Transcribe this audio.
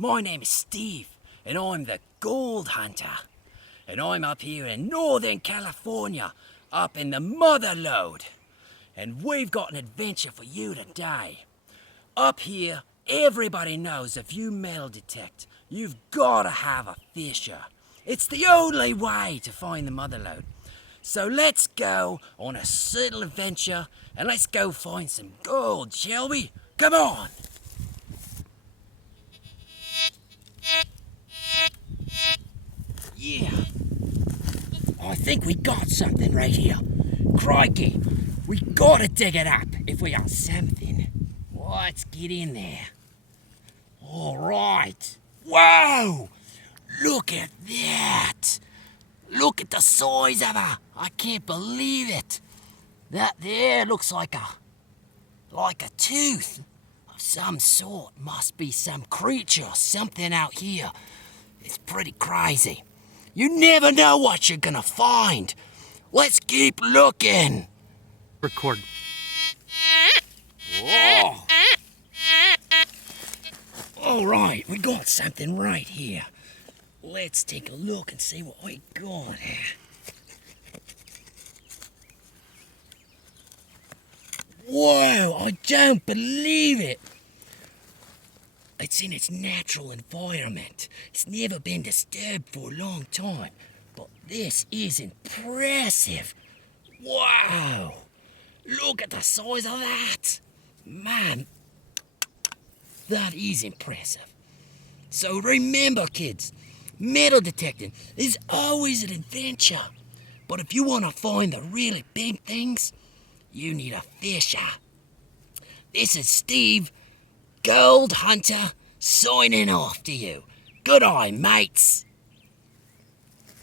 My name is Steve, and I'm the Gold Hunter. And I'm up here in Northern California, up in the Mother Lode. And we've got an adventure for you today. Up here, everybody knows if you metal detect, you've gotta have a fisher. It's the only way to find the Mother Lode. So let's go on a little adventure and let's go find some gold, shall we? Come on! Yeah, I think we got something right here. Crikey, we gotta dig it up if we got something. Let's get in there. All right. Whoa! Look at that! Look at the size of her! I can't believe it! That there looks like a tooth of some sort. Must be some creature, something out here. It's pretty crazy. You never know what you're gonna find. Let's keep looking. Record. Whoa. All right, we got something right here. Let's take a look and see what we got here. Whoa, I don't believe it. It's in its natural environment. It's never been disturbed for a long time. But this is impressive. Wow! Look at the size of that. Man, that is impressive. So remember, kids, metal detecting is always an adventure. But if you want to find the really big things, you need a fisher. This is Steve, Gold Hunter, signing off to you. Good eye, mates.